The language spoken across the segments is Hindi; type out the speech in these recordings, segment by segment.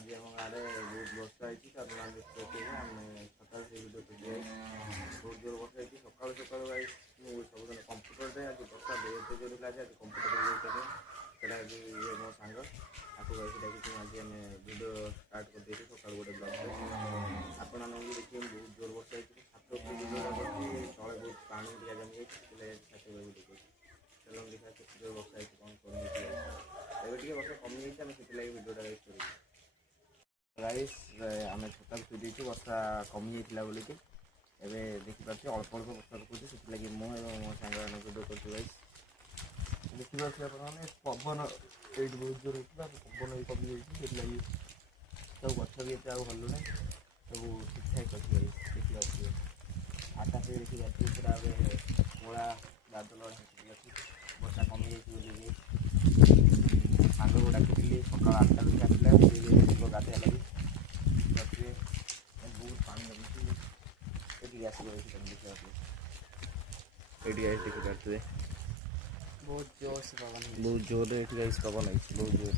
आज आम गाँव बहुत वर्षा है आम सकाल से भिडियो कर बहुत जोर वर्षा है सकाल सकाल गाई सब कंप्यूटर आज वर्षा एत जोर लगे आज कंप्यूटर से मो सांग आपको गाई आज आम भिडियो स्टार्ट कर देती सकाल गोटे ब्लग आपण भी देखिए बहुत जोर वर्षा है छात भिडियो करती तले बहुत पानी टिका जमी जाए छात भिडियो चलो देखा जोर वर्षा है कौन कमी वर्षा कमी जाए आम से भिडियोटा कर गाइस आम छता शुई वर्षा कमी जाता बोलिकी एवं देखिपे अल्प अल्प वर्षा पकड़ से मुझे मो सांग भिडियो कर गाइस देखिए पवन ये बहुत जोर होता पवन भी कमी जाइए सब गच भी एत भल ना सब ठीक ठाक अच्छे देखिए आकाश देखिए पूरा कला बादल वर्षा कमी जाइए सांग को डाकिली सका 8टा बजे आसला गाधे लगी बहुत पानी जमी देखिए बहुत जोर से पवन बहुत जोर पवन है बहुत जोर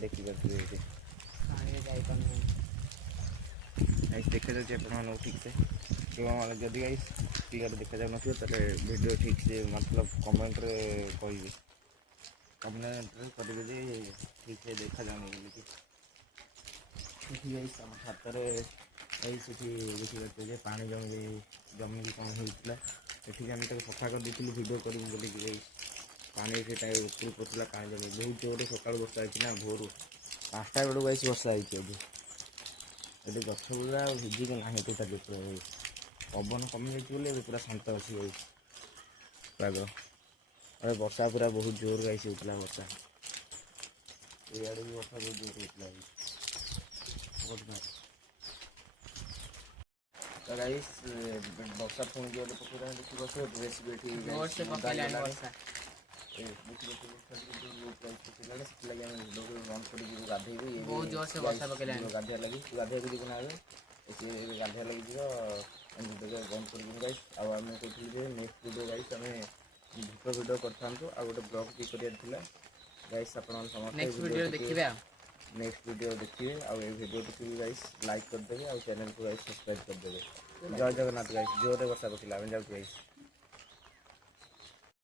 देखिए देखा जाए ठीक से जदि गाइस क्लियर देखा जाऊन वीडियो ठीक से मतलब कमेंट कह कमेंट करेंगे ठीक से देखा जाऊन बोलिकी गाइस आम छात देखिए पानी जमी कौन होता ये आम सफा कर दी भिडियो कर बोलिकी पानी से ऊपर पड़ता पानी जमी बहुत जोर सकाल वर्षा है ना भोर 5टा बेलू गाइस वर्षा है ये गछ गुड़ा भिजिक ना टोटाली पवन कमी जाइए पूरा शांत अच्छी पाग अरे वर्षा पूरा बहुत जोर गाइस होता वर्षा ये भी वर्षा बहुत जोर होता तो गाइस वर्षा पुणी जोर पकड़ा देखिए ड्रेस भी जोर से पकड़ानी वर्षा बहुत जोर से वर्षा पकड़ानी गाधिया लगी गाधिया जीवन आए गाधिया लगी भिडियो बंद कर गाइस आम कहते नेक्स्ट वीडियो गाइस आम भूत भिडियो करता आ गोटे ब्लॉग भी करार गाइस आप नेक्स्ट वीडियो देखिए नेक्स्ट वीडियो देखिए आ वीडियो भी गाइस लाइक करदेवे आ चैनल को गाइस सब्सक्राइब करदेवे जय जगन्नाथ गाइस जोर वर्षा पकड़ा जाऊँ गाइस।